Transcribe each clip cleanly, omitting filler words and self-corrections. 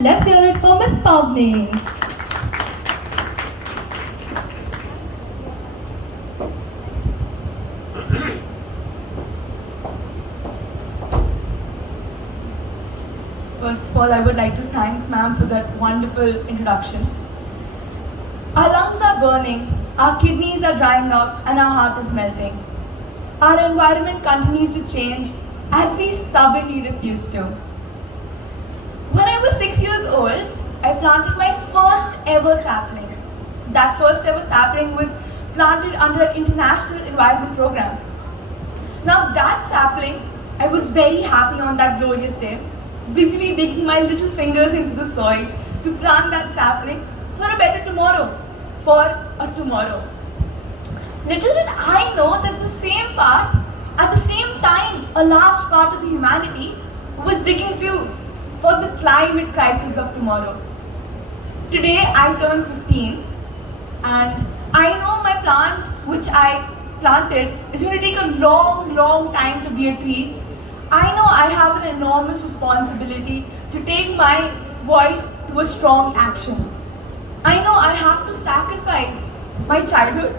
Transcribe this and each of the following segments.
Let's hear it for Miss Pavni. First of all, I would like to thank ma'am for that wonderful introduction. Our lungs are burning, our kidneys are drying up, and our heart is melting. Our environment continues to change as we stubbornly refuse to. When I was 6 years old, I planted my first ever sapling. That first ever sapling was planted under an international environment program. Now that sapling, I was very happy on that glorious day, busily digging my little fingers into the soil to plant that sapling for a better tomorrow, for a tomorrow. Little did I know that at the same time, a large part of the humanity was digging too for the climate crisis of tomorrow. Today I turned 15 and I know my plant which I planted is going to take a long time to be a tree. I know I have an enormous responsibility to take my voice to a strong action. I know I have to sacrifice my childhood,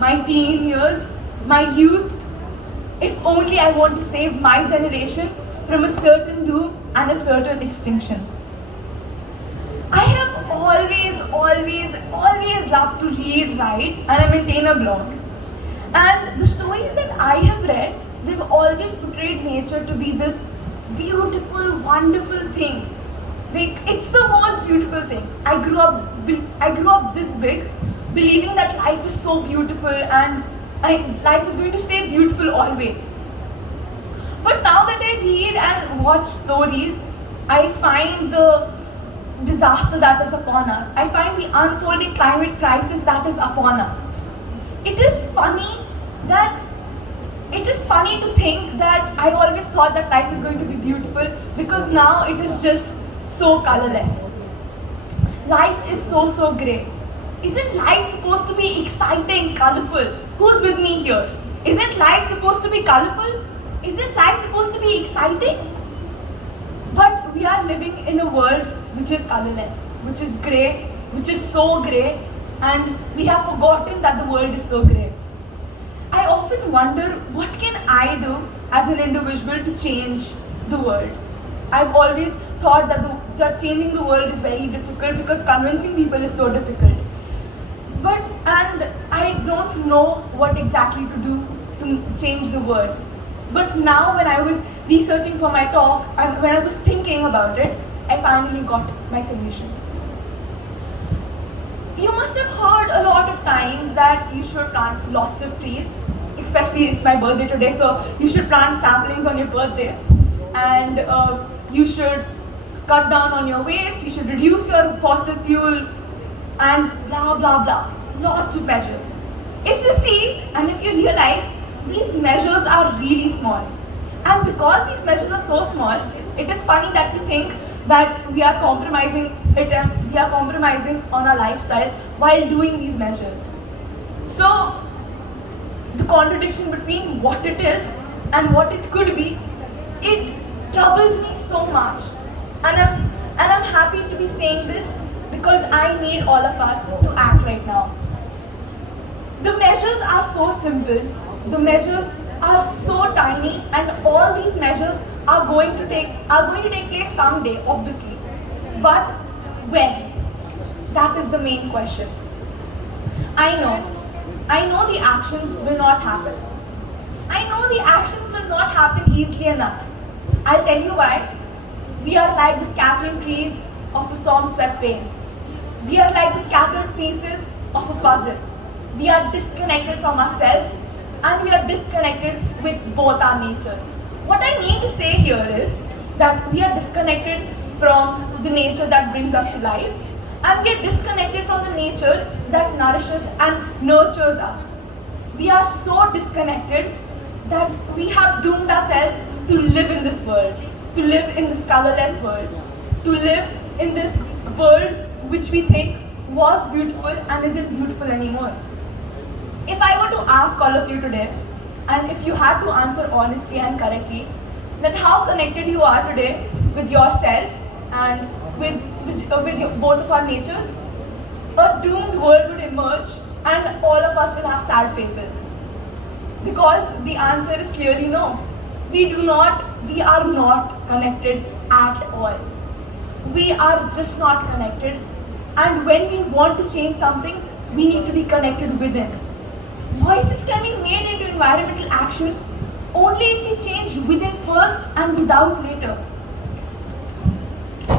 my teen years, my youth, if only I want to save my generation from a certain doom and a certain extinction. I have always loved to read, write, and I maintain a blog. And the stories that I have read, they've always portrayed nature to be this beautiful, wonderful thing. Like, it's the most beautiful thing. I grew up this big, believing that life is so beautiful and life is going to stay beautiful always. But now that I read and watch stories, I find the disaster that is upon us. I find the unfolding climate crisis that is upon us. It is funny to think that I always thought that life is going to be beautiful because now it is just so colorless. Life is so grey. Isn't life supposed to be exciting, colorful? Who's with me here? Isn't life supposed to be colorful? Isn't life supposed to be exciting? But we are living in a world which is colorless, which is grey, which is so grey, and we have forgotten that the world is so grey. I often wonder, what can I do as an individual to change the world? I've always thought that changing the world is very difficult because convincing people is so difficult. And I don't know what exactly to do to change the world. But now when I was researching for my talk and when I was thinking about it, I finally got my solution. You must have heard a lot of times that you should plant lots of trees, especially it's my birthday today, so you should plant saplings on your birthday, and you should cut down on your waste, you should reduce your fossil fuel, and blah blah blah. Lots of measures. If you see and if you realize, these measures are really small. And because these measures are so small, it is funny that we think that we are compromising it and we are compromising on our lifestyles while doing these measures. So, the contradiction between what it is and what it could be, it troubles me so much. And I'm happy to be saying this because I need all of us to act right now. The measures are so simple, the measures are so tiny, and all these measures are going to take place someday, obviously. But when? That is the main question. I know the actions will not happen. I know the actions will not happen easily enough. I'll tell you why. We are like the scattering trees of a storm-swept plain. We are like the scattered pieces of a puzzle. We are disconnected from ourselves and we are disconnected with both our natures. What I mean to say here is that we are disconnected from the nature that brings us to life and we are disconnected from the nature that nourishes and nurtures us. We are so disconnected that we have doomed ourselves to live in this world, to live in this colorless world, to live in this world which we think was beautiful and isn't beautiful anymore. If I were to ask all of you today, and if you had to answer honestly and correctly, that how connected you are today with yourself and with both of our natures, a doomed world would emerge and all of us will have sad faces. Because the answer is clearly no. We are not connected at all. We are just not connected. And when we want to change something, we need to be connected within. Voices can be made into environmental actions only if we change within first and without later.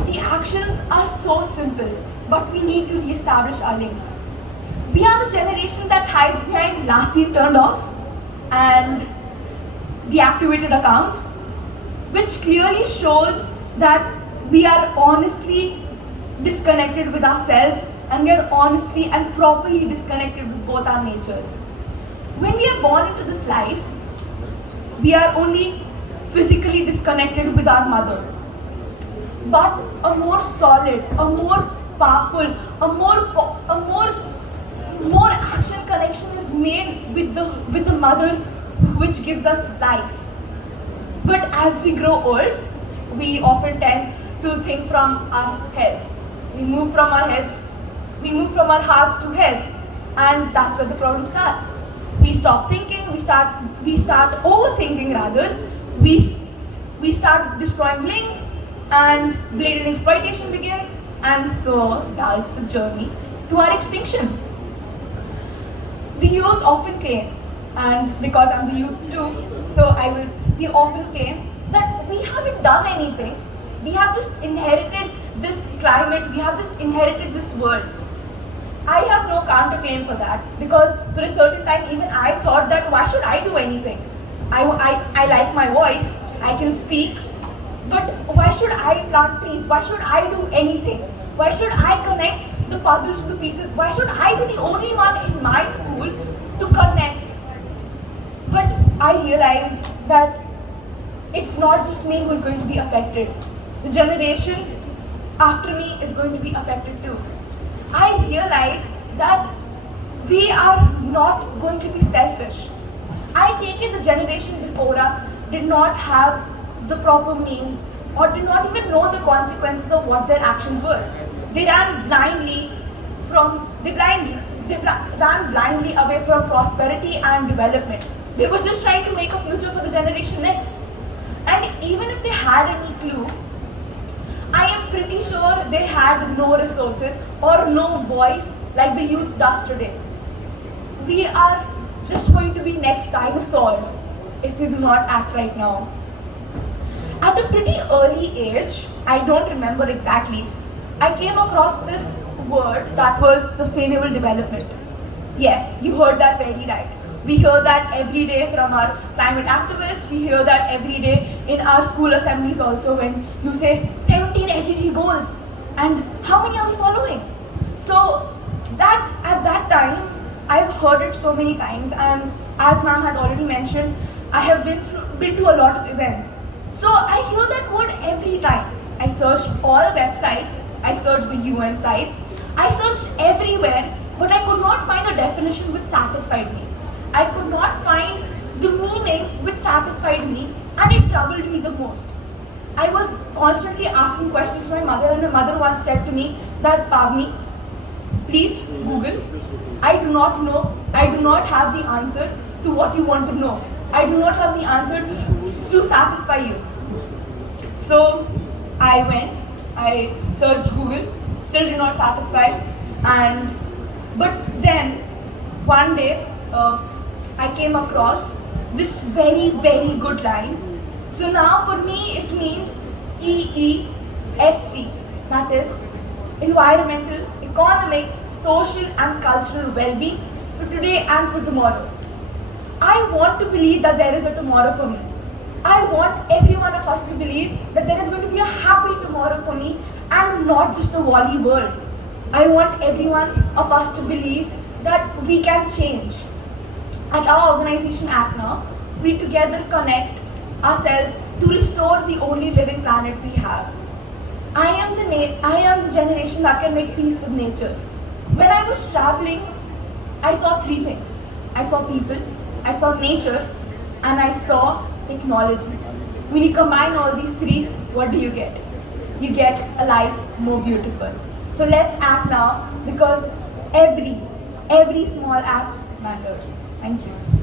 The actions are so simple, but we need to re-establish our links. We are the generation that hides behind last seen turned off and deactivated accounts, which clearly shows that we are honestly disconnected with ourselves and we are honestly and properly disconnected with both our natures. When we are born into this life, we are only physically disconnected with our mother. But a more solid, a more powerful, a more action connection is made with the mother, which gives us life. But as we grow old, we often tend to think from our heads. We move from our hearts to heads, and that's where the problem starts. We stop thinking, we start overthinking rather. We start destroying links, and blatant exploitation begins, and so does the journey to our extinction. The youth often claims, and because I'm the youth too, we often claim that we haven't done anything. We have just inherited this climate, we have just inherited this world. I have no counterclaim for that, because for a certain time even I thought that why should I do anything? I like my voice, I can speak, but why should I plant trees? Why should I do anything? Why should I connect the puzzles to the pieces? Why should I be the only one in my school to connect? But I realized that it's not just me who is going to be affected. The generation after me is going to be affected too. I realized that we are not going to be selfish. I take it the generation before us did not have the proper means or did not even know the consequences of what their actions were. They ran blindly away from prosperity and development. They were just trying to make a future for the generation next. And even if they had any clue, I am pretty sure they had no resources or no voice like the youth does today. We are just going to be next dinosaurs if we do not act right now. At a pretty early age, I don't remember exactly, I came across this word that was sustainable development. Yes, you heard that very right. We hear that every day from our climate activists. We hear that every day in our school assemblies also when you say 17 SDG goals and how many are we following? So that at that time, I've heard it so many times, and as ma'am had already mentioned, I have been to a lot of events. So I hear that word every time. I searched all websites, I searched the UN sites, I searched everywhere, but I could not find a definition which satisfied me. I could not find the meaning which satisfied me, and it troubled me the most. I was constantly asking questions to my mother, and my mother once said to me that, Pavni, please Google. I do not know, I do not have the answer to what you want to know. I do not have the answer to satisfy you. So I went, I searched Google, still did not satisfy, but then one day I came across this very, very good line. So now for me it means EESC, that is environmental, economic, social and cultural well-being for today and for tomorrow. I want to believe that there is a tomorrow for me. I want every one of us to believe that there is going to be a happy tomorrow for me and not just a wally world. I want every one of us to believe that we can change. At our organization ACNA, we together connect ourselves to restore the only living planet we have. I am the generation that can make peace with nature. When I was traveling, I saw three things. I saw people, I saw nature, and I saw technology. When you combine all these three, what do you get? you get a life more beautiful. So let's act now, because every small act matters. Thank you.